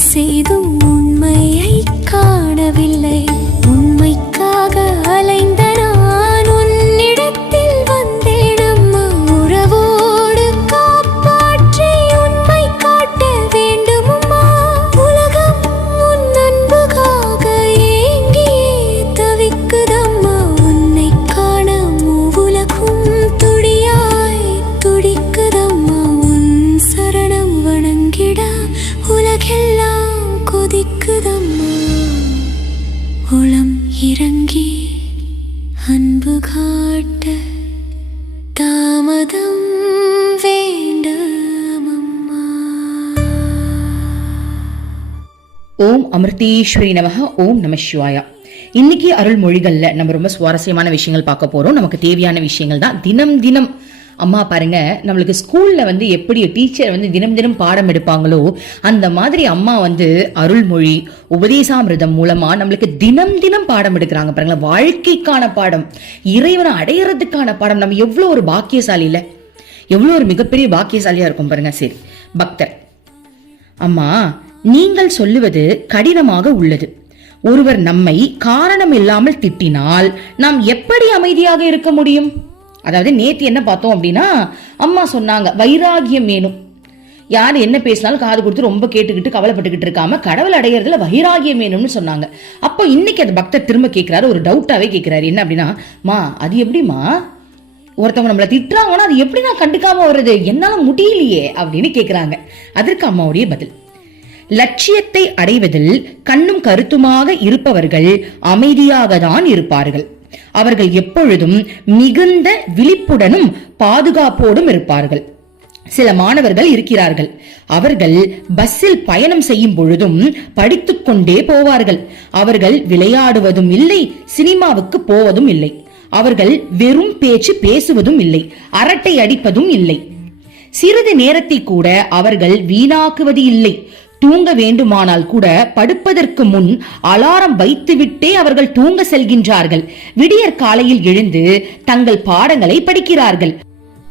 செய்தும் அன்பு காட்ட தாமதம் வேண்டாமம்மா ஓம் அமிர்தேஸ்வரி நமக ஓம் நம சிவாயா இன்னைக்கு அருள்மொழிகள்ல நம்ம ரொம்ப சுவாரஸ்யமான விஷயங்கள் பார்க்க போறோம். நமக்கு தேவையான விஷயங்கள் தான் தினம் தினம் அம்மா பாருங்க நம்மளுக்கு ஸ்கூல்ல வந்து எப்படி டீச்சர் வந்து தினம் தினம் பாடம் எடுப்பாங்களோ அந்த மாதிரி அம்மா வந்து அருள்மொழி உபதேசாமிரதம் மூலமா நம்மளுக்கு தினம் தினம் பாடம் எடுக்கிறாங்க பாருங்களேன். வாழ்க்கைக்கான பாடம் இறைவனை அடையிறதுக்கான பாடம். நம்ம எவ்வளோ ஒரு பாக்கியசாலி இல்லை எவ்வளோ ஒரு மிகப்பெரிய பாக்கியசாலியா இருக்கும் பாருங்க. சரி பக்தர். அம்மா நீங்கள் சொல்லுவது கடினமாக உள்ளது. ஒருவர் நம்மை காரணம் இல்லாமல் திட்டினால் நாம் எப்படி அமைதியாக இருக்க முடியும்? அதாவது நேத்து என்ன பார்த்தோம் அப்படின்னா அம்மா சொன்னாங்க வைராகியம் வேணும். யார் என்ன பேசினாலும் காது கொடுத்து ரொம்ப கேட்டுக்கிட்டு கவலைப்பட்டுக்கிட்டு இருக்காம கடவுள் அடையிறதுல வைராகியம் வேணும்னு சொன்னாங்க. அப்போ இன்னைக்கு அந்த பக்தர் திரும்ப கேட்கிறாரு ஒரு டவுட்டாவே கேட்கிறாரு என்ன அப்படின்னா மா அது எப்படிமா ஒருத்தவங்க நம்மளை திட்டுறாங்கன்னா அது எப்படி நான் கண்டுக்காம வருது என்னால முடியலையே அப்படின்னு கேட்கிறாங்க அதற்கு அம்மாவுடைய பதில் லட்சியத்தை அடைவதில் கண்ணும் கருத்துமாக இருப்பவர்கள் அமைதியாக தான் இருப்பார்கள். அவர்கள் எப்பொழுதும் மிகுந்த விழிப்புடனும் பாதுகாப்போடும் இருப்பார்கள். சில மாணவர்கள் இருக்கிறார்கள். அவர்கள் பஸ்ஸில் பயணம் செய்யும் பொழுதும் படித்துக்கொண்டே போவார்கள். அவர்கள் விளையாடுவதும் இல்லை சினிமாவுக்கு போவதும் இல்லை. அவர்கள் வெறும் பேச்சு பேசுவதும் இல்லை அரட்டை அடிப்பதும் இல்லை. சிறிது நேரத்தை கூட அவர்கள் வீணாக்குவது இல்லை. தூங்க வேண்டுமானால் கூட படுப்பதற்கு முன் அலாரம் வைத்துவிட்டே அவர்கள் தூங்க செல்கின்றார்கள். விடியற் காலையில் எழுந்து தங்கள் பாடங்களை படிக்கிறார்கள்.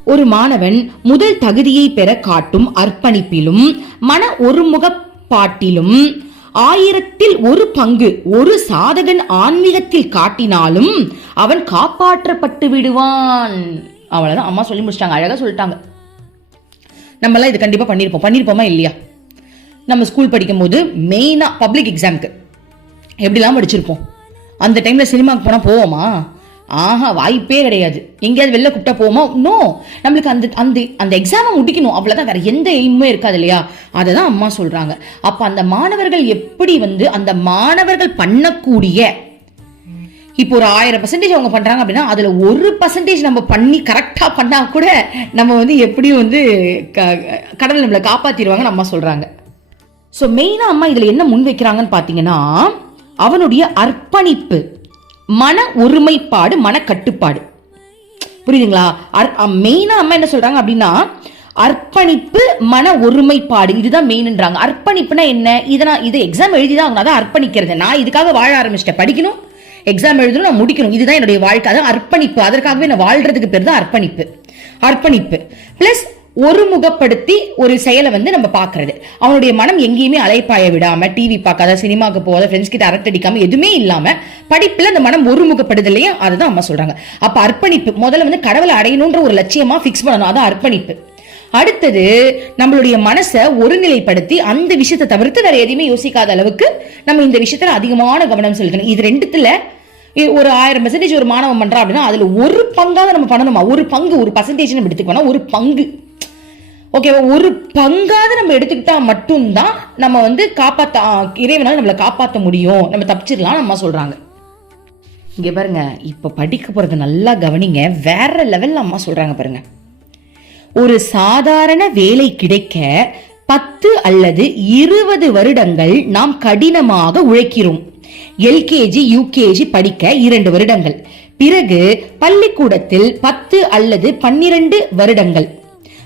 ஒரு மாணவன் முதல் தகுதியை பெற காட்டும் அர்ப்பணிப்பிலும் மன ஒருமுகப்பாட்டிலும் ஆயிரத்தில் ஒரு பங்கு ஒரு சாதகன் ஆன்மீகத்தில் காட்டினாலும் அவன் காப்பாற்றப்பட்டு விடுவான். அவ்வளவுதான். அம்மா சொல்லி முடிச்சிட்டாங்க. அழகா சொல்லிட்டாங்க. நம்மளாம் இது கண்டிப்பா பண்ணிருப்போம். பண்ணிருப்போமா இல்லையா? நம்ம ஸ்கூல் படிக்கும்போது மெயினாக பப்ளிக் எக்ஸாம்க்கு எப்படிலாம் படிச்சிருப்போம்? அந்த டைமில் சினிமாவுக்கு போனால் போவோமா? ஆஹா வாய்ப்பே கிடையாது. எங்கேயாவது வெளில கூப்பிட்டா போவோமா? நோ நம்மளுக்கு அந்த அந்த அந்த எக்ஸாமை முடிக்கணும். அவ்வளோதான் வேற எந்த எய்முமே இருக்காது இல்லையா? அதை தான் அம்மா சொல்கிறாங்க அப்போ அந்த மாணவர்கள் எப்படி வந்து அந்த மாணவர்கள் பண்ணக்கூடிய இப்போ ஒரு ஆயிரம் பர்சன்டேஜ் அவங்க பண்ணுறாங்க அப்படின்னா அதில் ஒரு பர்சன்டேஜ் நம்ம பண்ணி கரெக்டாக பண்ணால் கூட நம்ம வந்து எப்படியும் வந்து க- கடவுள் நம்மளை காப்பாற்றிடுவாங்கன்னு அம்மா சொல்கிறாங்க ஸோ மெயினாக அம்மா இதில் என்ன முன் வைக்கிறாங்கன்னு பார்த்தீங்கன்னா அவனுடைய அர்ப்பணிப்பு மன ஒருமைப்பாடு மன கட்டுப்பாடு புரியுதுங்களா மெயினாக அம்மா என்ன சொல்கிறாங்க அப்படின்னா அர்ப்பணிப்பு மன ஒருமைப்பாடு இதுதான் மெயின்ன்றாங்க அர்ப்பணிப்புனா என்ன? இதை நான் இது எக்ஸாம் எழுதி தான் அவங்க அதான் அர்ப்பணிக்கிறது. நான் இதுக்காக வாழ ஆரம்பிச்சிட்டேன். படிக்கணும் எக்ஸாம் எழுதணும் நான் முடிக்கணும். இதுதான் என்னுடைய வாழ்க்கை. அதான் அர்ப்பணிப்பு. அதற்காகவே நான் வாழ்றதுக்கு பேர் தான் அர்ப்பணிப்பு. அர்ப்பணிப்பு. பிளஸ் ஒருமுகப்படுத்தி ஒரு செயலை வந்து நம்ம பாக்குறது அவனுடைய மனம் எங்கேயுமே அலைப்பாய விடாம டிவி பார்க்காத சினிமாக்கு போகாத ஃப்ரெண்ட்ஸ் கிட்ட அரட்டடிக்காம எதுவுமே இல்லாம படிப்புல அந்த மனம் ஒருமுகப்படுது இல்லையா? அதுதான் அம்மா சொல்றாங்க. அப்ப அர்ப்பணிப்பு முதல்ல வந்து கடவுளை அடையணுன்ற ஒரு லட்சியமா ஃபிக்ஸ் பண்ணணும். அதான் அர்ப்பணிப்பு. அடுத்தது நம்மளுடைய மனசை ஒருநிலைப்படுத்தி அந்த விஷயத்தை தவிர்த்து வேற எதையுமே யோசிக்காத அளவுக்கு நம்ம இந்த விஷயத்துல அதிகமான கவனம் செலுத்தணும். இது ரெண்டுத்துல ஒரு ஆயிரம் பெர்சன்டேஜ் ஒரு மாணவன் பண்றான் அப்படின்னா அதுல ஒரு பங்காக நம்ம பண்ணணுமா? ஒரு பங்கு ஒரு பர்சன்டேஜ் நம்ம எடுத்துக்கணும் ஒரு பங்கு. ஓகேவா ஒரு பங்காவது நம்ம எடுத்துக்கிட்டா மட்டும்தான் நம்ம வந்து காப்பாற்ற இறைவனால் நம்மளை காப்பாற்ற முடியும். நம்ம தப்பிச்சிடலாம் நம்ம சொல்கிறாங்க இங்கே பாருங்க இப்போ படிக்க போகிறது நல்லா கவனிங்க. வேற லெவலில் அம்மா சொல்கிறாங்க பாருங்க. ஒரு சாதாரண வேலை கிடைக்க பத்து அல்லது இருபது வருடங்கள் நாம் கடினமாக உழைக்கிறோம். எல்கேஜி யூகேஜி படிக்க இரண்டு வருடங்கள். பிறகு பள்ளிக்கூடத்தில் பத்து அல்லது பன்னிரண்டு வருடங்கள்.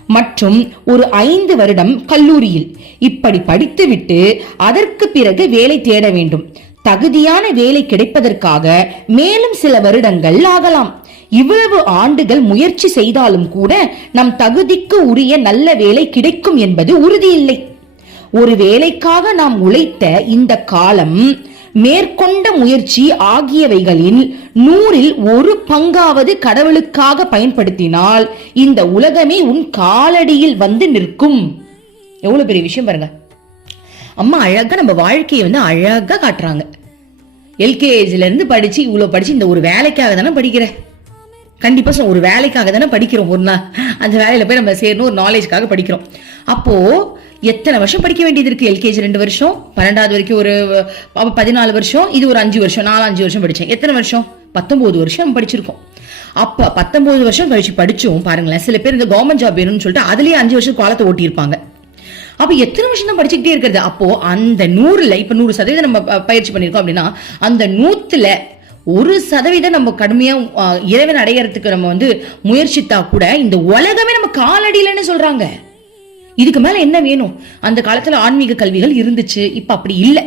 மற்றும் ஒரு ஐந்து வருடம் கல்லூரியில். இப்படி படித்துவிட்டு அதற்கு பிறகு வேலை தேட வேண்டும். தகுதியான வேலை கிடைப்பதற்காக மேலும் சில வருடங்கள் ஆகலாம். இவ்வளவு ஆண்டுகள் முயற்சி செய்தாலும் கூட நம் தகுதிக்கு உரிய நல்ல வேலை கிடைக்கும் என்பது உறுதியில்லை. ஒரு வேலைக்காக நாம் உழைத்த இந்த காலம் மேற்கொண்ட முயற்சி ஆகியவைகளில் நூறில் ஒரு பங்காவது கடவுளுக்காக பயன்படுத்தினால் இந்த உலகமே உன் காலடியில் வந்து நிற்கும். எவ்வளவு பெரிய விஷயம் பாருங்க. அம்மா அழகா நம்ம வாழ்க்கையை வந்து அழகா காட்டுறாங்க. எல்கேஜில இருந்து படிச்சு இவ்வளவு படிச்சு இந்த ஒரு வேலைக்காக தானே படிக்கிற? கண்டிப்பா ஒரு வேலைக்காக தானே படிக்கிறோம் ஒரு நாள். அந்த வேலையில போய் நம்ம சேரணும் ஒரு நாலேஜ்க்காக படிக்கிறோம். அப்போ எத்தனை வருஷம் படிக்க வேண்டியது இருக்கு? எல்கேஜி ரெண்டு வருஷம் பன்னெண்டாவது வரைக்கும் ஒரு பதினாலு வருஷம் இது ஒரு அஞ்சு வருஷம் நாலு அஞ்சு வருஷம் படித்தேன் எத்தனை வருஷம்? பத்தொம்போது வருஷம் படிச்சிருக்கோம். அப்போ பத்தொம்போது வருஷம் கழிச்சு படிச்சோம் பாருங்களேன் சில பேர் இந்த கவர்மெண்ட் ஜாப் வேணும்னு சொல்லிட்டு அதுலேயே அஞ்சு வருஷம் காலத்தை ஓட்டியிருப்பாங்க. அப்போ எத்தனை வருஷம் தான் படிச்சுக்கிட்டே இருக்கிறது? அப்போ அந்த நூறுல இப்ப நூறு சதவீதம் நம்ம பயிற்சி பண்ணிருக்கோம் அப்படின்னா அந்த நூத்துல ஒரு சதவீதம் நம்ம கடுமையா இறைவன் அடையறதுக்கு நம்ம வந்து முயற்சித்தா கூட இந்த உலகமே நம்ம காலடியிலன்னு சொல்றாங்க. இதுக்கு மேல என்ன வேணும்? அந்த காலத்துல ஆன்மீக கல்விகள் இருந்துச்சு இப்ப அப்படி இல்லை.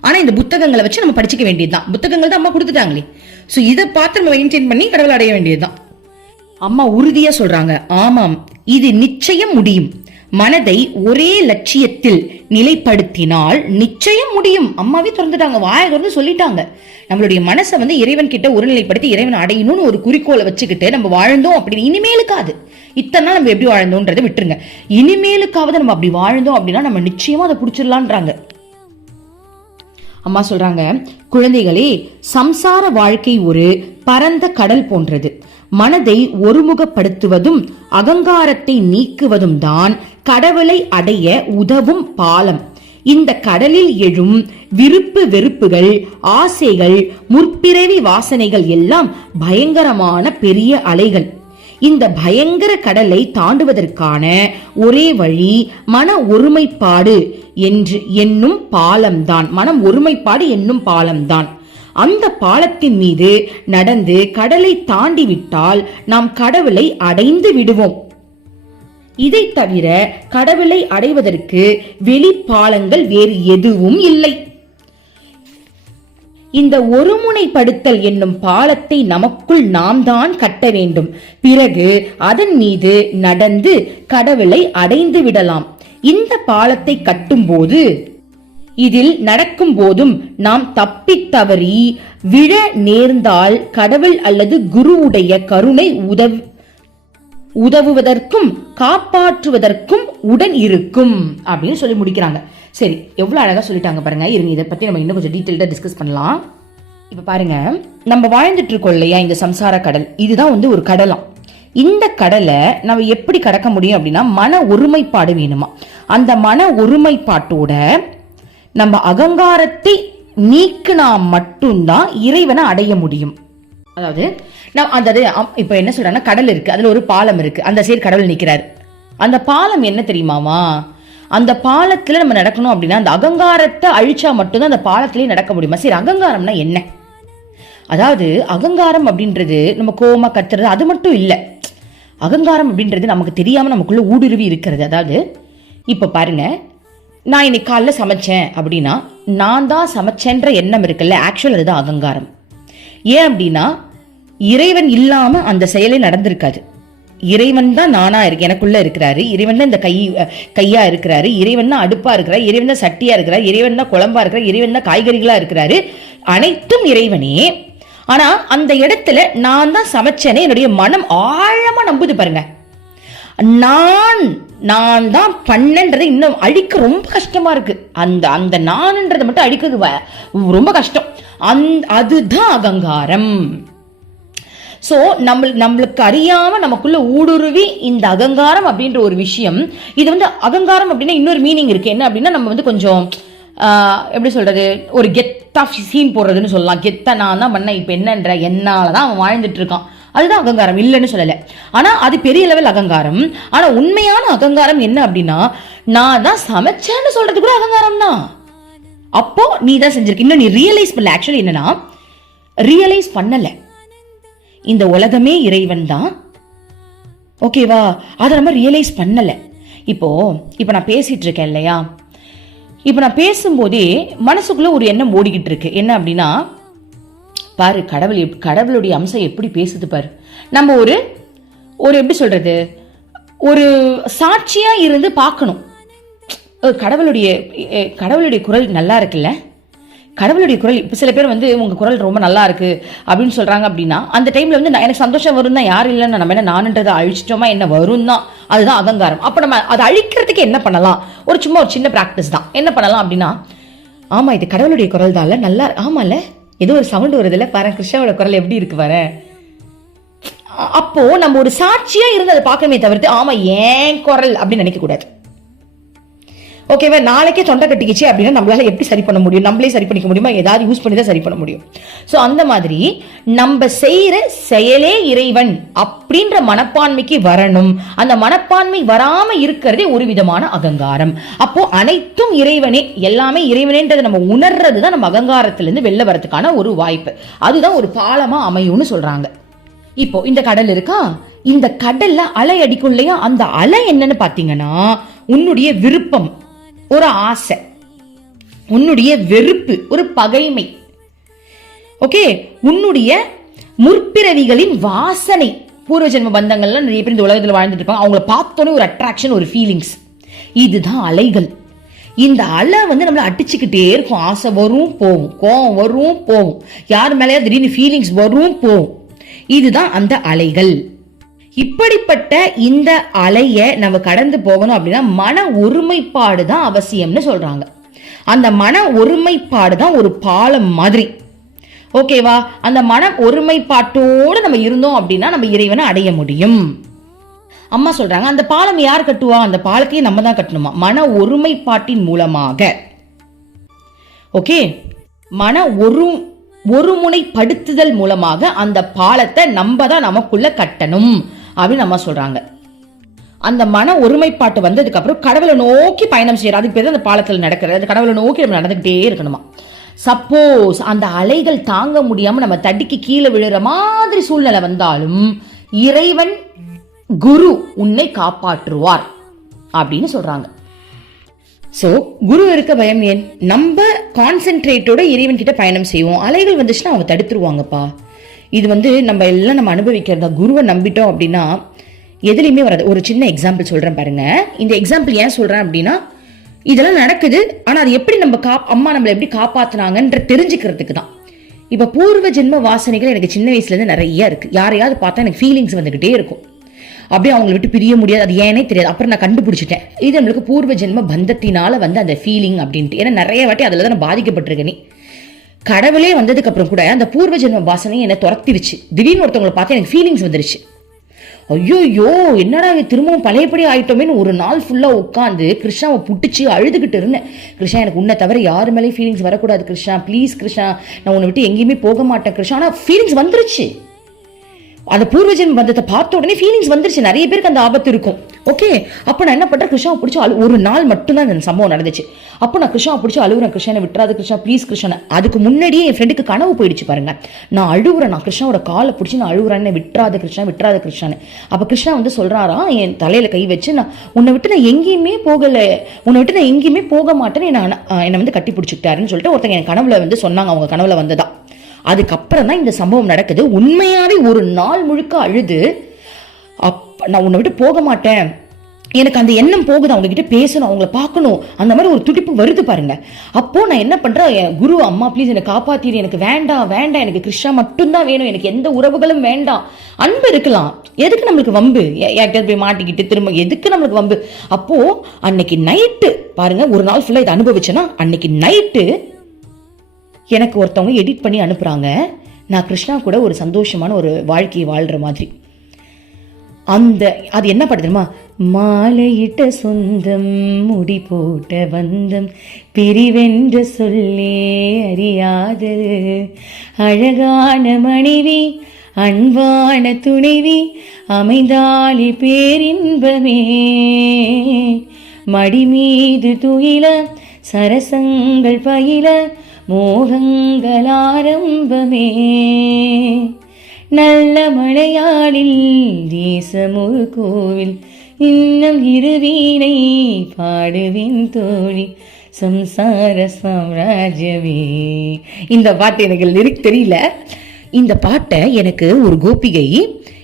ஆனா இந்த புத்தகங்களை வச்சு நம்ம படிச்சுக்க வேண்டியதுதான். புத்தகங்கள் தான் அம்மா கொடுத்துட்டாங்களே. சோ இதை பார்த்து நம்ம மெயின்டைன் பண்ணி கடவுள் அடைய வேண்டியதுதான். அம்மா உறுதியா சொல்றாங்க ஆமாம் இது நிச்சயம் முடியும். மனதை ஒரே லட்சியத்தில் நிலைப்படுத்தினால் நிச்சயம் முடியும். அம்மாவே திறந்துட்டாங்க. வாயை திறந்து சொல்லிட்டாங்க. நம்மளுடைய மனசை வந்து இறைவன் கிட்ட ஒருநிலைப்படுத்தி இறைவன் அடையணும்னு ஒரு குறிக்கோளை வச்சுக்கிட்டு நம்ம வாழ்ந்தோம் அப்படின்னு இனிமேலுக்காது இத்தனை நாள் நம்ம எப்படி வாழ்ந்தோன்றதை விட்டுருங்க. இனிமேலுக்காவது நம்ம அப்படி வாழ்ந்தோம் அப்படின்னா நம்ம நிச்சயமா அதை பிடிச்சிடலான்றாங்க. அம்மா சொல்றாங்க குழந்தைகளே சம்சார வாழ்க்கை ஒரு பரந்த கடல் போன்றது. மனதை ஒருமுகப்படுத்துவதும் அகங்காரத்தை நீக்குவதும் தான் கடவுளை அடைய உதவும் பாலம். இந்த கடலில் எழும் விருப்பு வெறுப்புகள் ஆசைகள் முற்பிறவி வாசனைகள் எல்லாம் பயங்கரமான பெரிய அலைகள். இந்த பயங்கர கடலை தாண்டுவதற்கான ஒரே வழி மன ஒருமைப்பாடு என்று என்னும் பாலம்தான். மனம் ஒருமைப்பாடு என்னும் பாலம்தான். அந்த பாலத்தின் மீது நடந்து கடலை தாண்டி விட்டால் நாம் கடவுளை அடைந்து விடுவோம். இதை தவிர கடவுளை அடைவதற்கு வெளிப்பாலங்கள் வேறு எதுவும் இல்லை. இந்த ஒருமுனைப்படுத்தல் என்னும் பாலத்தை நமக்குள் நாம் தான் கட்ட வேண்டும். பிறகு அதன் மீது நடந்து கடவுளை அடைந்து விடலாம். இந்த பாலத்தை கட்டும்போது இதில் நடக்கும் போதும் நாம் தப்பித் தவறி விழ நேர்ந்தால் கடவுள் அல்லது குருவுடைய கருணை உதவி உதவுவதற்கும் காப்பாற்றுவதற்கும் உடன் இருக்கும் அப்படின்னு சொல்லி முடிக்கிறாங்க. சரி எவ்வளவு அழகா சொல்லிட்டாங்க பாருங்க. இருங்க இதை பத்தி நம்ம இன்னும் கொஞ்சம் டீட்டெயில்டா டிஸ்கஸ் பண்ணலாம். இப்ப பாருங்க நம்ம வாழ்ந்துட்டு இருக்கோம் இல்லையா இந்த சம்சார கடல். இதுதான் வந்து ஒரு கடலாம். இந்த கடலை நம்ம எப்படி கடக்க முடியும் அப்படின்னா மன ஒருமைப்பாடு வேணுமா? அந்த மன ஒருமைப்பாட்டோட நம்ம அகங்காரத்தை நீக்கினா மட்டும்தான் இறைவனை அடைய முடியும். அதாவது நான் அந்த அது அம்- என்ன சொல்றாங்கன்னா கடல் இருக்குது அதில் ஒரு பாலம் இருக்குது அந்த சைடு கடவுள் நிற்கிறார் அந்த பாலம் என்ன தெரியுமாமா? அந்த பாலத்தில் நம்ம நடக்கணும் அப்படின்னா அந்த அகங்காரத்தை அழிச்சா மட்டும்தான் அந்த பாலத்திலேயே நடக்க முடியுமா? சரி அகங்காரம்னா என்ன? அதாவது அகங்காரம் அப்படின்றது நம்ம கோமா கத்துறது அது மட்டும் இல்லை. அகங்காரம் அப்படின்றது நமக்கு தெரியாமல் நமக்குள்ளே ஊடுருவி இருக்கிறது. அதாவது இப்போ பாருங்க நான் இன்னைக்கு காலைல சமைச்சேன் அப்படின்னா நான் தான் சமைச்சேன்ற எண்ணம் இருக்குல்ல ஆக்சுவல் அதுதான் அகங்காரம். ஏன் அப்படின்னா இறைவன் இல்லாம அந்த செயலே நடந்திருக்காது. இறைவன் தான் நானா இருக்கு எனக்குள்ள இருக்கிறாரு. இறைவன் தான் இந்த கை கையா இருக்கிறாரு. இறைவன் தான் அடுப்பா இருக்கிறார். இறைவன் தான் சட்டியா இருக்கிறார். இறைவன் தான் குழம்பா இருக்கிறார். இறைவன் தான் காய்கறிகளா இருக்கிறாரு. அனைத்தும் இறைவனே. ஆனா அந்த இடத்துல நான் தான் சமைச்சேனே என்னுடைய மனம் ஆழமா நம்புது பாருங்க. நான் நான் தான் பண்ணன்றது இன்னும் அழிக்க ரொம்ப கஷ்டமா இருக்கு. அந்த அந்த நான்ன்றதை மட்டும் அழிக்கிறது ரொம்ப கஷ்டம். அந் அதுதான் அகங்காரம். ஸோ நம்ம நம்மளுக்கு அறியாம நமக்குள்ள ஊடுருவி இந்த அகங்காரம் அப்படின்ற ஒரு விஷயம் இது வந்து அகங்காரம் அப்படின்னா இன்னொரு மீனிங் இருக்கு. என்ன அப்படின்னா நம்ம வந்து கொஞ்சம் எப்படி சொல்றது? ஒரு கெத்தா சீன் போடுறதுன்னு சொல்லலாம். கெத்த நான் தான் பண்ண இப்போ என்னன்ற என்னால தான் அவன் வாழ்ந்துட்டு இருக்கான். அதுதான் அகங்காரம். இல்லைன்னு சொல்லலை. ஆனால் அது பெரிய லெவல் அகங்காரம். ஆனால் உண்மையான அகங்காரம் என்ன அப்படின்னா நான் தான் சமைச்சேன்னு சொல்றது கூட அகங்காரம் தான். அப்போ நீ தான் செஞ்சிருக்க. இன்னும் நீ ரியலைஸ் பண்ணல. ஆக்சுவலி என்னன்னா ரியலைஸ் பண்ணலை. இந்த உலகமே இறைவன் தான். ஓகேவா அதை நம்ம ரியலைஸ் பண்ணல. இப்போ இப்போ நான் பேசிட்டு இருக்கேன் இல்லையா? இப்போ நான் பேசும்போதே மனசுக்குள்ள ஒரு எண்ணம் ஓடிக்கிட்டு இருக்கு. என்ன அப்படின்னா பாரு கடவுள் எப்- கடவுளுடைய அம்சம் எப்படி பேசுது பாரு. நம்ம ஒரு ஒரு எப்படி சொல்றது? ஒரு சாட்சியா இருந்து பார்க்கணும். கடவுளுடைய கடவுளுடைய குரல் நல்லா இருக்குல்ல? கடவுளுடைய குரல் இப்போ சில பேர் வந்து உங்க குரல் ரொம்ப நல்லா இருக்கு அப்படின்னு சொல்றாங்க அப்படின்னா அந்த டைம்ல வந்து நான் எனக்கு சந்தோஷம் வரும் தான் யாரும் இல்லைன்னு நம்ம என்ன நானுன்றதை அழிச்சிட்டோமா என்ன வரும் தான் அதுதான் அகங்காரம். அப்போ நம்ம அதை அழிக்கிறதுக்கு என்ன பண்ணலாம்? ஒரு சும்மா ஒரு சின்ன ப்ராக்டிஸ் தான். என்ன பண்ணலாம் அப்படின்னா ஆமா இது கடவுளுடைய குரல் தான்ல நல்லா ஆமால ஏதோ ஒரு சவுண்ட் வருதுல்ல பாரு கிருஷ்ணாவோட குரல் எப்படி இருக்கு பாரு. அப்போ நம்ம ஒரு சாட்சியா இருந்து அதை பார்க்கணுமே தவிர்த்து ஆமா ஏன் குரல்? அப்படின்னு நினைக்க கூடாது ஓகேவா நாளைக்கே தொண்டை கட்டிக்கிச்சு அப்படின்னா நம்மளால எப்படி சரி பண்ண முடியும்? நம்மளே சரி பண்ணிக்க முடியுமா? ஏதாவது யூஸ் பண்ணி தான் சரி பண்ண முடியும். ஸோ அந்த மாதிரி நம்ம செய்யற செயலே இறைவன் அப்படின்ற மனப்பான்மைக்கு வரணும். அந்த மனப்பான்மை வராம இருக்கிறதே ஒரு விதமான அகங்காரம். அப்போ அனைத்தும் இறைவனே எல்லாமே இறைவனேன்றதை நம்ம உணர்றது தான் நம்ம அகங்காரத்திலிருந்து வெளில வரதுக்கான ஒரு வாய்ப்பு. அதுதான் ஒரு பாலமா அமையும்னு சொல்றாங்க. இப்போ இந்த கடல் இருக்கா? இந்த கடல்ல அலை அடிக்கும் இல்லையா? அந்த அலை என்னன்னு பாத்தீங்கன்னா உன்னுடைய விருப்பம். ஒரு ஆசை உன்னுடைய வெறுப்பு ஒரு பகைமை. ஓகே உன்னுடைய முற்பிறவிகளின் வாசனை. பூர்வ ஜென்ம பந்தங்கள்லாம் நிறைய பேர் இந்த உலகத்தில் வாழ்ந்துட்டு இருப்பாங்க. அவங்கள பார்த்தோன்னே ஒரு அட்ராக்ஷன் ஒரு ஃபீலிங்ஸ் இதுதான் அலைகள். இந்த அலை வந்து நம்மளை அடிச்சுக்கிட்டே இருக்கும். ஆசை வரும் போகும். கோவம் வரும் போகும். யார் மேலேயா திடீர்னு ஃபீலிங்ஸ் வரும் போகும். இதுதான் அந்த அலைகள். இப்படிப்பட்ட இந்த அலைய நம்ம கடந்து போகணும் அப்படின்னா மன ஒருமைப்பாடு தான் அவசியம்னு சொல்றாங்க. அந்த மன ஒருமைப்பாடு தான் ஒரு பாலம் மாதிரி. ஓகேவா அந்த மன ஒருமைப்பாட்டோடு நம்ம இருந்தோம் அப்படின்னா நம்ம இறைவனை அடைய முடியும். அம்மா சொல்றாங்க அந்த பாலம் யார் கட்டுவா? அந்த பாலத்தையும் நம்ம தான் கட்டணுமா? மன ஒருமைப்பாட்டின் மூலமாக. ஓகே மன ஒரு ஒருமுனைப்படுத்துதல் மூலமாக அந்த பாலத்தை நம்ம தான் நமக்குள்ள கட்டணும். அப்படின்னு அம்மா சொல்றாங்க. அந்த மன ஒருமைப்பாட்டு வந்ததுக்கு அப்புறம் கடவுளை நோக்கி பயணம் செய்யறது அதுக்கு பேர் தான் அந்த பாலத்தில் நடக்கிறது அந்த கடவுளை நோக்கி நம்ம நடந்துகிட்டே இருக்கணுமா? சப்போஸ் அந்த அலைகள் தாங்க முடியாம நம்ம தடிக்கு கீழே விழுற மாதிரி சூழ்நிலை வந்தாலும் இறைவன் குரு உன்னை காப்பாற்றுவார் அப்படின்னு சொல்றாங்க. ஸோ குரு இருக்க பயம் ஏன்? நம்ம கான்சென்ட்ரேட்டோட இறைவன் கிட்ட பயணம் செய்வோம். அலைகள் வந்துச்சுன்னா அவங்க தடுத்துருவாங்கப்பா. இது வந்து நம்ம எல்லாம் நம்ம அனுபவிக்கிறதா குருவை நம்பிட்டோம் அப்படின்னா எதுலேயுமே வராது. ஒரு சின்ன எக்ஸாம்பிள் சொல்கிறேன் பாருங்க. இந்த எக்ஸாம்பிள் ஏன் சொல்கிறேன் அப்படின்னா இதெல்லாம் நடக்குது ஆனால் அது எப்படி நம்ம கா அம்மா நம்மளை எப்படி காப்பாற்றினாங்கன்ற தெரிஞ்சுக்கிறதுக்கு தான். இப்போ பூர்வ ஜென்ம வாசனைகள் எனக்கு சின்ன வயசுலேருந்து நிறைய இருக்குது யாரையாவது பார்த்தா எனக்கு ஃபீலிங்ஸ் வந்துக்கிட்டே இருக்கும். அப்படியே அவங்கள விட்டு பிரிய முடியாது அது ஏனே தெரியாது. அப்புறம் நான் கண்டுபிடிச்சிட்டேன். இது நம்மளுக்கு பூர்வ ஜென்ம பந்தத்தினால வந்து அந்த ஃபீலிங் அப்படின்ட்டு. ஏன்னா நிறைய வாட்டி அதில் தான் நான் பாதிக்கப்பட்டிருக்கேனே. கடவுளே வந்ததுக்கு அப்புறம் கூட அந்த பூர்வ ஜென்ம வாசனையும் என்னை துரத்திருச்சு திடீர்னு ஒருத்தவங்களை பார்த்து எனக்கு ஃபீலிங்ஸ் வந்துருச்சு. ஐயோயோ என்னடா இது திரும்பவும் பழையபடி ஆயிட்டோமேன்னு ஒரு நாள் ஃபுல்லாக உட்காந்து கிருஷ்ணாவை புட்டுச்சு அழுதுகிட்டு இருந்தேன். கிருஷ்ணா எனக்கு உன்னை தவிர யாரு மேலேயும் ஃபீலிங்ஸ் வரக்கூடாது கிருஷ்ணா. ப்ளீஸ் கிருஷ்ணா நான் உன்னை விட்டு எங்கேயுமே போக மாட்டேன் கிருஷ்ணா. ஆனால் ஃபீலிங்ஸ் வந்துருச்சு. அந்த பூர்வஜன் பந்தத்தை பார்த்த உடனே ஃபீலிங்ஸ் வந்துருச்சு. நிறைய பேருக்கு அந்த ஆபத்து இருக்கும். ஓகே அப்போ நான் என்ன பண்ணுறேன் கிருஷ்ணாவை பிடிச்சி அழு ஒரு நாள் மட்டும்தான் அந்த சம்பவம் நடந்துச்சு. அப்போ நான் கிருஷ்ணாவை பிடிச்சி அழுகுறேன். கிருஷ்ணனை விட்டுறாது கிருஷ்ணா ப்ளீஸ் கிருஷ்ணனை. அதுக்கு முன்னாடியே என் ஃப்ரெண்டுக்கு கனவு போயிடுச்சு பாருங்க. நான் அழுகுறேன். நான் கிருஷ்ணாவோட காலை பிடிச்சி நான் அழுகுறேன்னு விட்டுறாத கிருஷ்ணா விட்டுறாத கிருஷ்ணான்னு. அப்போ கிருஷ்ணா வந்து சொல்கிறாரா என் தலையில் கை வச்சு நான் உன்னை விட்டு நான் எங்கேயுமே போகலை. உன்னை விட்டு நான் எங்கேயுமே போக மாட்டேன்னு என்னை என்னை வந்து கட்டி பிடிச்சிக்கிட்டாருன்னு சொல்லிட்டு ஒருத்தங்க என் கனவுல வந்து சொன்னாங்க. அவங்க கனவுல வந்ததா. அதுக்கப்புறம் தான் இந்த சம்பவம் நடக்குது. உண்மையாவே ஒரு நாள் முழுக்க அழுது. அப் நான் உன்னை விட்டு போக மாட்டேன். எனக்கு அந்த எண்ணம் போகுது. அவங்க கிட்ட பேசணும் அவங்கள பார்க்கணும். அந்த மாதிரி ஒரு துடிப்பு வருது பாருங்க. அப்போ நான் என்ன பண்றேன்? என் குரு அம்மா ப்ளீஸ் என்னை காப்பாத்திடு எனக்கு வேண்டாம் வேண்டாம். எனக்கு கிருஷ்ணா மட்டும்தான் வேணும். எனக்கு எந்த உறவுகளும் வேண்டாம். அன்பு இருக்கலாம். எதுக்கு நம்மளுக்கு வம்பு? யா- போய் மாட்டிக்கிட்டு திரும்ப எதுக்கு நம்மளுக்கு வம்பு? அப்போ அன்னைக்கு நைட்டு பாருங்க ஒரு நாள் ஃபுல்லா இதை அனுபவிச்சேன்னா அன்னைக்கு நைட்டு எனக்கு ஒருத்தவங்க எடிட் பண்ணி அனுப்புகிறாங்க நான் கிருஷ்ணா கூட ஒரு சந்தோஷமான ஒரு வாழ்க்கையை வாழ்கிற மாதிரி. அந்த அது என்ன பாட்டு தெரியுமா? மாலையிட்ட சொந்தம் முடி போட்ட பந்தம் பிரிவென்று சொல்லே அறியாதது அழகான மனைவி அன்பான துணைவி அமைந்தாளி பேரின்பமே. மடி மீது துயில சரசங்கள் பயில மோகங்கள் ஆரம்பமே நல்ல மலையாளில் தேசமொரு கோவில் இன்னும் இருவீனை பாடுவின் தோழி சம்சார சாம்ராஜ்யமே. இந்த பாட்டு எனக்கு லிரிக் தெரியல. இந்த பாட்டை எனக்கு ஒரு கோபிகை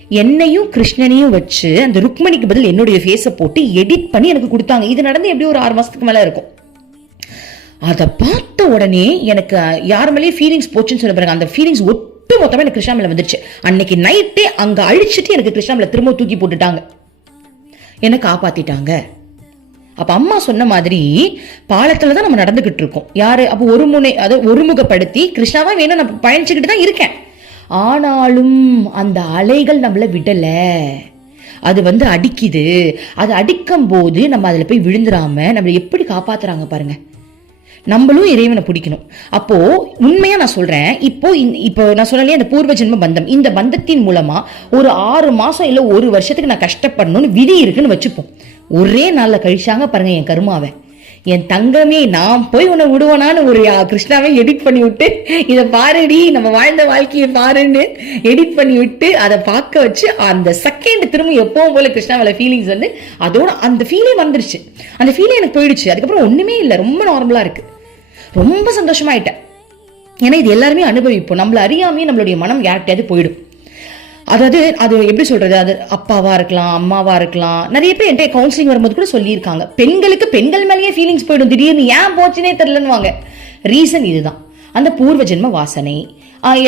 என்னையும் கிருஷ்ணனையும் வச்சு அந்த ருக்மணிக்கு பதில் என்னுடைய ஃபேஸை போட்டு எடிட் பண்ணி எனக்கு கொடுத்தாங்க. இது நடந்து எப்படி ஒரு ஆறு மாதத்துக்கு மேலே இருக்கும். அதை பார்த்த உடனே எனக்கு யார் மேலேயும் ஃபீலிங்ஸ் போச்சுன்னு சொல்ல பாருங்க அந்த ஃபீலிங்ஸ் ஒட்டு மொத்தமாக எனக்கு கிருஷ்ணா மேல வந்துருச்சு. அன்னைக்கு நைட்டே அங்கே அழிச்சிட்டு எனக்கு கிருஷ்ணாமில் திரும்ப தூக்கி போட்டுட்டாங்க. என்னை காப்பாத்திட்டாங்க. அப்ப அம்மா சொன்ன மாதிரி பாலத்துல தான் நம்ம நடந்துகிட்டு இருக்கோம். யாரு? அப்போ ஒரு முனை அதை ஒருமுகப்படுத்தி கிருஷ்ணாவா வேணும் நான் பயணிச்சுக்கிட்டு தான் இருக்கேன். ஆனாலும் அந்த அலைகள் நம்மளை விடல. அது வந்து அடிக்குது. அது அடிக்கும் போது நம்ம அதில் போய் விழுந்துடாம நம்மளை எப்படி காப்பாத்துறாங்க பாருங்க. நம்மளும் இறைவனை பிடிக்கணும். அப்போ உண்மையா நான் சொல்றேன் இப்போ இப்போ நான் சொல்லலையே அந்த பூர்வ ஜென்ம பந்தம். இந்த பந்தத்தின் மூலமா ஒரு ஆறு மாசம் இல்ல ஒரு வருஷத்துக்கு நான் கஷ்டப்படணும்னு விதி இருக்குன்னு வச்சுப்போம். ஒரே நாளில் கழிச்சாங்க பாருங்க என் கருமாவை. என் தங்கமே நான் போய் உன்னை விடுவேனான்னு ஒரு கிருஷ்ணாவை எடிட் பண்ணி விட்டு இதை பாருடி நம்ம வாழ்ந்த வாழ்க்கையை பாருன்னு எடிட் பண்ணி விட்டு அதை பார்க்க வச்சு அந்த செகண்ட் திரும்ப எப்பவும் போல கிருஷ்ணாவில் ஃபீலிங்ஸ் வந்து அதோட அந்த ஃபீலே வந்துருச்சு. அந்த ஃபீலே எனக்கு போயிடுச்சு. அதுக்கப்புறம் ஒண்ணுமே இல்லை ரொம்ப நார்மலாக இருக்கு. ரொம்ப சந்தோஷமாயிட்டேன் ஏன்னா இது எல்லாருமே அனுபவிப்போம். நம்மள அறியாமையே நம்மளுடைய மனம் யார்கிட்டயாவது போயிடும். அதாவது அது எப்படி சொல்றது? அது அப்பாவா இருக்கலாம் அம்மாவா இருக்கலாம். நிறைய பேர் என்கிட்ட கவுன்சிலிங் வரும்போது கூட சொல்லியிருக்காங்க. பெண்களுக்கு பெண்கள் மேலேயே ஃபீலிங்ஸ் போயிடும். திடீர்னு ஏன் போச்சுனே தெரிலன்னுவாங்க ரீசன் இதுதான். அந்த பூர்வ ஜென்ம வாசனை.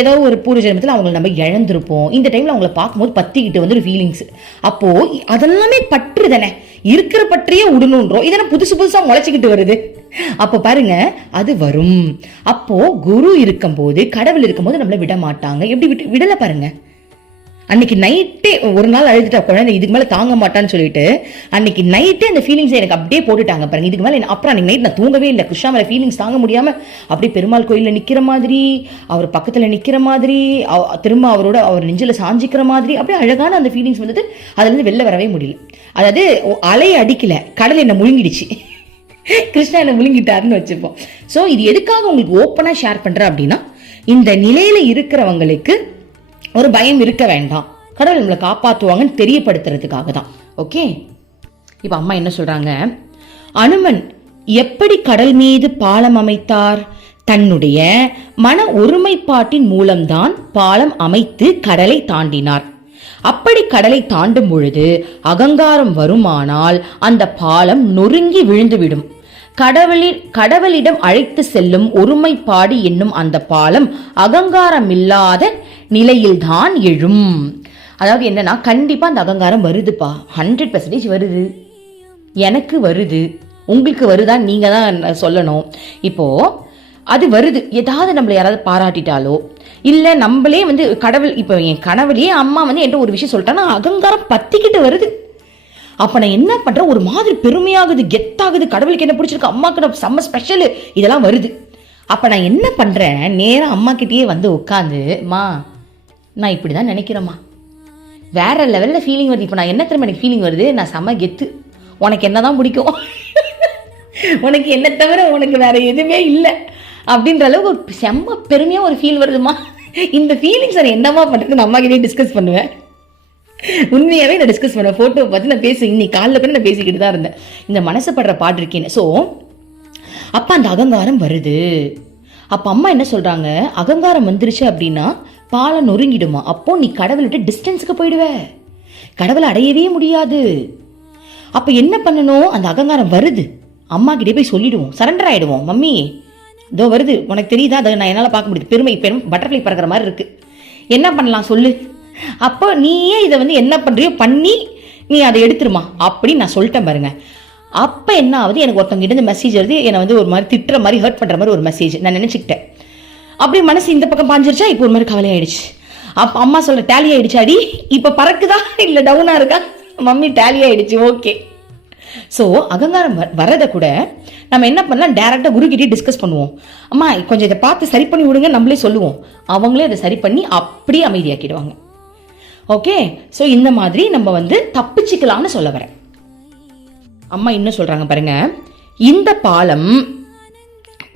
ஏதோ ஒரு பூர்வ ஜென்மத்தில் அவங்கள நம்ம இழந்திருப்போம். இந்த டைம்ல அவங்கள பார்க்கும்போது பத்திக்கிட்டு வந்து ஒரு ஃபீலிங்ஸ் அப்போ அதெல்லாமே பற்று தானே. இருக்கிற பற்றியே உடணுன்றோம். இதெல்லாம் புதுசு புதுசாக முளைச்சிக்கிட்டு வருது. அப்போ பாருங்க அது வரும். அப்போ குரு இருக்கும்போது கடவுள் இருக்கும்போது நம்மளை விட மாட்டாங்க எப்படி விட்டு விடலை பாருங்க. அன்னைக்கு நைட்டே ஒரு நாள் அழுதுட்டா குழந்தை இதுக்கு மேல தாங்க மாட்டான்னு சொல்லிட்டு அன்னைக்கு நைட்டே அந்த ஃபீலிங்ஸ் எனக்கு அப்படியே போட்டுட்டாங்க பாருங்க. இதுக்கு மேலே அப்புறம் அன்னைக்கு நைட் நான் தூங்கவே இல்லை. கிருஷ்ணா மேலே ஃபீலிங்ஸ் தாங்க முடியாமல் அப்படியே பெருமாள் கோயிலில் நிக்கிற மாதிரி அவர் பக்கத்துல நிக்கிற மாதிரி திரும்ப அவரோட அவர் நெஞ்சில சாஞ்சிக்கிற மாதிரி அப்படியே அழகான அந்த ஃபீலிங்ஸ் வந்துட்டு அதுல இருந்து வெளில வரவே முடியல. அதாவது அலை அடிக்கலை. கடல் என்ன முழுங்கிடுச்சு. கிருஷ்ணா என்ன விழுங்கிட்டாருன்னு வச்சுப்போம். ஸோ இது எதுக்காக உங்களுக்கு ஓப்பனாக ஷேர் பண்ணுறேன் அப்படின்னா இந்த நிலையில் இருக்கிறவங்களுக்கு ஒரு பயம் இருக்க வேண்டாம். கடவுள் நம்மளை காப்பாற்றுவாங்கன்னு தெரியப்படுத்துறதுக்காக தான். ஓகே இப்போ அம்மா என்ன சொல்கிறாங்க அனுமன் எப்படி கடல் மீது பாலம் அமைத்தார்? தன்னுடைய மன ஒருமைப்பாட்டின் மூலம்தான் பாலம் அமைத்து கடலை தாண்டினார். அப்படி கடலை தாண்டும் பொழுது அகங்காரம் வருமானால் அந்த பாலம் நொறுங்கி விழுந்துவிடும். கடவுளில் கடவுளிடம் அழைத்து செல்லும் ஒருமைப்பாடு என்னும் அந்த பாலம் அகங்காரமில்லாத நிலையில்தான் எழும். அதாவது என்னன்னா கண்டிப்பா அந்த அகங்காரம் வருதுப்பா. ஹண்ட்ரட் பர்சன்டேஜ் வருது. எனக்கு வருது. உங்களுக்கு வருதா நீங்க தான் சொல்லணும். இப்போ அது வருது. ஏதாவது நம்மளை யாராவது பாராட்டிட்டாலோ இல்லை நம்மளே வந்து கடவுள் இப்போ என் கனவுலயே அம்மா வந்து என்கிட்ட ஒரு விஷயம் சொல்லிட்டானா அகங்காரம் பத்திக்கிட்டு வருது. அப்போ நான் என்ன பண்ணுறேன் ஒரு மாதிரி பெருமையாகுது கெத்தாகுது கடவுளுக்கு என்ன பிடிச்சிருக்கு? அம்மாவுக்கு நான் செம்ம ஸ்பெஷலு இதெல்லாம் வருது. அப்போ நான் என்ன பண்ணுறேன் நேராக அம்மா வந்து உட்காந்து மா நான் இப்படி தான் நினைக்கிறேம்மா. வேற லெவலில் ஃபீலிங் வருது. இப்போ நான் என்ன திரும்ப எனக்கு ஃபீலிங் வருது? நான் செம்ம கெத்து. உனக்கு என்ன தான் பிடிக்கும்? உனக்கு என்ன தவிர உனக்கு வேற எதுவுமே இல்லை. அப்படின்ற அளவுக்கு ஒரு செம்ம பெருமையாக ஒரு ஃபீல் வருதுமா இந்த ஃபீலிங்ஸ் நான் என்னமா பண்றது அம்மா கிட்டே டிஸ்கஸ் பண்ணுவேன். உண்மையாகவே நான் டிஸ்கஸ் பண்ண ஃபோட்டோ பார்த்து நான் பேச இன்னைக்கு காலைல கூட நான் பேசிக்கிட்டு தான் இருந்தேன். இந்த மனசு படுற பாட்டு இருக்கேன்னு ஸோ அப்போ அந்த அகங்காரம் வருது. அப்போ அம்மா என்ன சொல்கிறாங்க அகங்காரம் வந்துருச்சு அப்படின்னா பாலை நொறுங்கிடுமா? அப்போ நீ கடவுள்கிட்ட டிஸ்டன்ஸுக்கு போயிடுவ. கடவுளை அடையவே முடியாது. அப்போ என்ன பண்ணணும்? அந்த அகங்காரம் வருது. அம்மா கிட்டே போய் சொல்லிடுவோம். சரண்டர் ஆகிடுவோம் மம்மி இதோ வருது. உனக்கு தெரியுதா? அதை நான் என்னால் பார்க்க முடியுது. பெருமை பெரும் பட்டர்ஃப்ளை பறக்கிற மாதிரி இருக்குது என்ன பண்ணலாம்? சொல்லு. அப்போ நீயே இதை வந்து என்ன பண்றியோ பண்ணி நீ அதை எடுத்துருமா அப்படின்னு நான் சொல்லிட்டேன் பாருங்க. அப்போ என்ன ஆகுது? எனக்கு ஒருத்தவங்க கிட்ட இருந்து மெசேஜ் வருது. என்னை வந்து ஒரு மாதிரி திட்டுற மாதிரி ஹர்ட் பண்ணுற மாதிரி ஒரு மெசேஜ் நான் நினச்சிக்கிட்டேன். அப்படி மனசு இந்த பக்கம் பாஞ்சிருச்சா? இப்போ ஒரு மாதிரி கவலை ஆயிடுச்சு. அப்போ அம்மா சொல்ல டேலி ஆயிடுச்சாடி இப்போ பறக்குதா? இல்லை டவுனாக இருக்கா? மம்மி டேலி ஆயிடுச்சு. ஓகே ஸோ அகங்காரம் வ- வரதை கூட நம்ம என்ன பண்ணலாம்? டேரெக்டாக குருக்கிட்டே டிஸ்கஸ் பண்ணுவோம். அம்மா கொஞ்சம் இதை பார்த்து சரி பண்ணி விடுங்க நம்மளே சொல்லுவோம். அவங்களே அதை சரி பண்ணி அப்படியே அமைதியாக்கிடுவாங்க. ஓகே ஸோ இந்த மாதிரி நம்ம வந்து தப்பிச்சுக்கலாம்னு சொல்ல வரேன். அம்மா இன்னும் சொல்கிறாங்க பாருங்க. இந்த பாலம்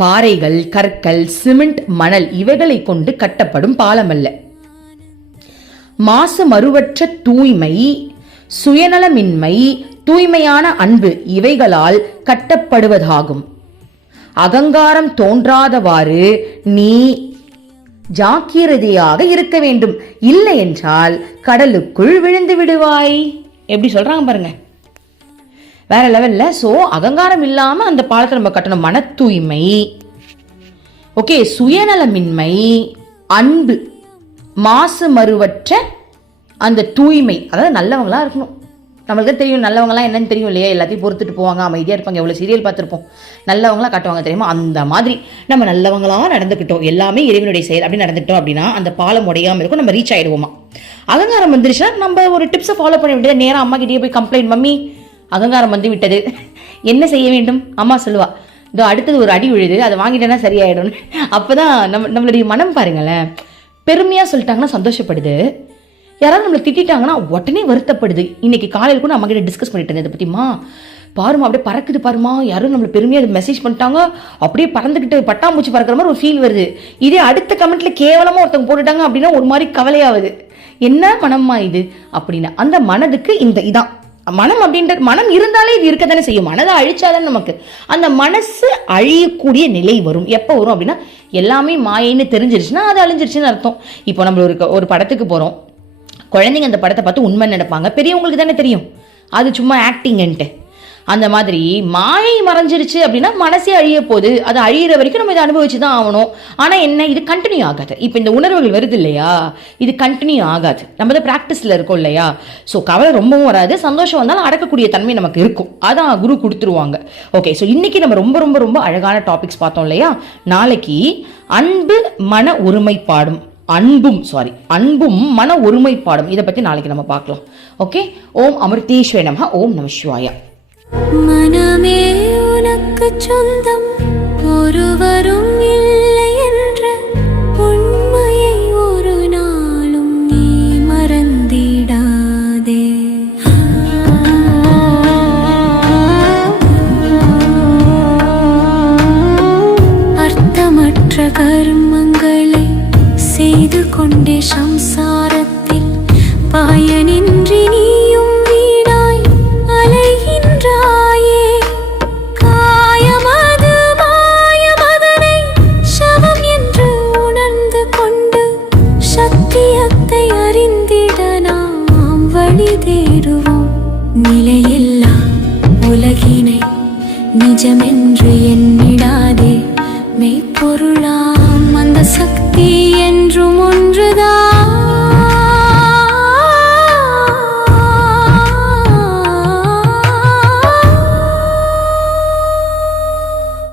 பாறைகள் கற்கள் சிமெண்ட் மணல் இவைகளை கொண்டு கட்டப்படும் பாலம் அல்ல. மாசு மறுவற்ற தூய்மை சுயநலமின்மை தூய்மையான அன்பு இவைகளால் கட்டப்படுவதாகும். அகங்காரம் தோன்றாதவாறு நீ ஜாக்கிரதையாக இருக்க வேண்டும். இல்லை என்றால் கடலுக்குள் விழுந்து விடுவாய். எப்படி சொல்றாங்க பாருங்க. வேற லெவல்ல ஸோ அகங்காரம் இல்லாம அந்த பாலத்தை நம்ம கட்டணும். மன தூய்மை ஓகே சுயநலமின்மை. அன்பு. மாசு மறுவற்ற அந்த தூய்மை. அதாவது நல்லவங்களா இருக்கணும். நம்மளுக்கு தெரியும் நல்லவங்களாம் என்னன்னு தெரியும் இல்லையா? எல்லாத்தையும் பொறுத்துட்டு போவாங்க அமைதியாக இருப்பாங்க எவ்வளோ சீரியல் பார்த்துருப்போம். நல்லவங்களா காட்டுவாங்க தெரியுமா? அந்த மாதிரி. நம்ம நல்லவங்களாக நடந்துக்கிட்டோம். எல்லாமே இறைவனுடைய செயல் அப்படி நடந்துட்டோம் அப்படின்னா அந்த பாலம் உடையாம இருக்கும் நம்ம ரீச் ஆயிடுவோமா? அகங்காரம் வந்துருச்சுன்னா நம்ம ஒரு டிப்ஸை ஃபாலோ பண்ண வேண்டியது நேராக அம்மா கிட்டேயே போய் கம்ப்ளைண்ட் மம்மி அகங்காரம் வந்து விட்டது. என்ன செய்ய வேண்டும்? அம்மா சொல்லுவா இதோ அடுத்தது ஒரு அடி விழுது அதை வாங்கிட்டேன்னா சரியாயிடும் அப்பதான் நம்ம நம்மளுடைய மனம் பாருங்களேன் பெருமையாக சொல்லிட்டாங்கன்னா சந்தோஷப்படுது. யாராவது நம்மளை திட்டிட்டாங்கன்னா உடனே வருத்தப்படுது. இன்னைக்கு காலையில் கூட நம்ம கிட்ட டிஸ்கஸ் பண்ணிட்டு இருந்தேன் இதை பற்றிமா பாருமா அப்படியே பறக்குது பாருமா யாரும் நம்மளை பெருமையாக மெசேஜ் பண்ணிட்டாங்க. அப்படியே பறந்துக்கிட்டு பட்டாம்பூச்சி பறக்கிற மாதிரி ஒரு ஃபீல் வருது. இதே அடுத்த கமெண்ட்ல கேவலமாக ஒருத்தவங்க போட்டுட்டாங்க அப்படின்னா ஒரு மாதிரி கவலையாகுது என்ன மனம்மா இது? அப்படின்னா. அந்த மனதுக்கு இந்த இதான். மனம் அப்படின்ற மனம் இருந்தாலே இது இருக்க தானே செய்யும். மனதை அழிச்சாதான் நமக்கு. அந்த மனசு அழியக்கூடிய நிலை வரும். எப்போ வரும் அப்படின்னா எல்லாமே மாயைன்னு தெரிஞ்சிருச்சுன்னா அது அழிஞ்சிருச்சுன்னு அர்த்தம். இப்போ நம்ம ஒரு ஒரு படத்துக்கு போகிறோம் குழந்தைங்க அந்த படத்தை பார்த்து உண்மை நினைப்பாங்க. பெரியவங்களுக்கு தானே தெரியும். அது சும்மா ஆக்டிங்கன்ட்டு அந்த மாதிரி மாயை மறைஞ்சிருச்சு அப்படின்னா மனசே அழிய போகுது. அது அழியிற வரைக்கும் நம்ம இதை அனுபவிச்சு தான் ஆகணும். ஆனால் என்ன இது கண்டினியூ ஆகாது. இப்போ இந்த உணர்வுகள் வருது இல்லையா? இது கண்டினியூ ஆகாது. நம்ம தான் ப்ராக்டிஸில் இருக்கோம் இல்லையா? ஸோ கவலை ரொம்பவும் வராது. சந்தோஷம் வந்தாலும் அடக்கக்கூடிய தன்மை நமக்கு இருக்கும். அதான் குரு கொடுத்துருவாங்க. ஓகே ஸோ இன்னைக்கு நம்ம ரொம்ப ரொம்ப ரொம்ப அழகான டாபிக்ஸ் பார்த்தோம் இல்லையா? நாளைக்கு அன்பு மன ஒருமைப்பாடும். அன்பும் சாரி அன்பும் மன ஒருமைப்பாடும். இதை பற்றி நாளைக்கு நம்ம பார்க்கலாம். ஓகே ஓம் அமிர்தேஸ்வர நம ஓம் நம சிவாயா. மனமே உனக்கு சொந்தம். ஒருவரும் இல்லை என்ற உண்மையை ஒரு நாளும் நீ மறந்திடாதே. அர்த்தமற்ற கர்மங்களை செய்து கொண்டே சம்சாரத்தில் பாயனின்றி நீ